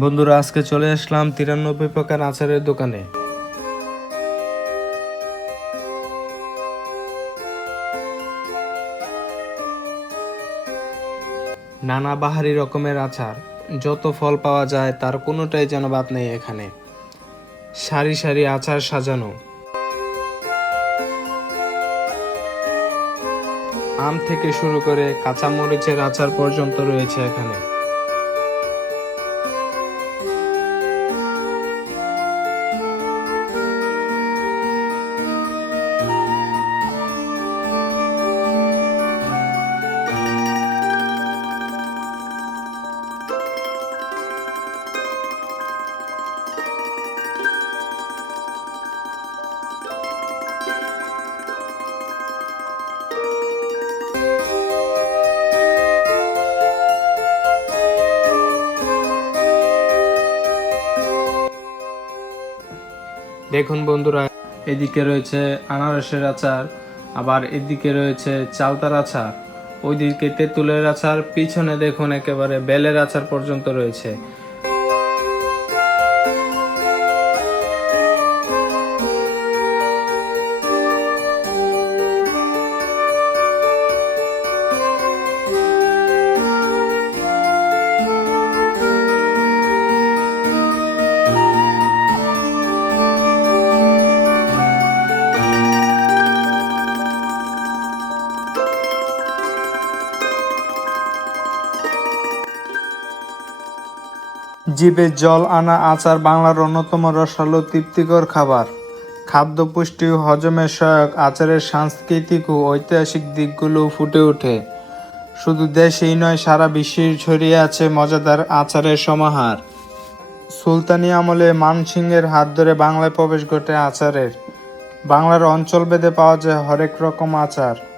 বন্ধুরা, আজকে চলে আসলাম তিরানব্বই প্রকার আচারের দোকানে। নানা বাহারি রকমের আচার, যত ফল পাওয়া যায় তার কোনোটাই যেন বাদ নেই এখানে। সারি সারি আচার সাজানো। আম থেকে শুরু করে কাঁচামরিচের আচার পর্যন্ত রয়েছে এখানে। দেখুন বন্ধুরা, এদিকে রয়েছে আনারসের আচার, আবার এদিকে রয়েছে চালতার আচার। ওইদিকে তেঁতুলের আচার, পিছনে দেখুন একেবারে বেলের আচার পর্যন্ত রয়েছে। জিভে জল আনা আচার বাংলার অন্যতম রসালো তৃপ্তিকর খাবার। খাদ্য পুষ্টি ও হজমের সহায়ক আচারের সাংস্কৃতিক ও ঐতিহাসিক দিকগুলো ফুটে ওঠে। শুধু দেশেই নয়, সারা বিশ্বেই ছড়িয়ে আছে মজাদার আচারের সমাহার। সুলতানি আমলে মানসিংহের হাত ধরে বাংলায় প্রবেশ ঘটে আচারের। বাংলার অঞ্চল ভেদে পাওয়া যায় হরেক রকম আচার।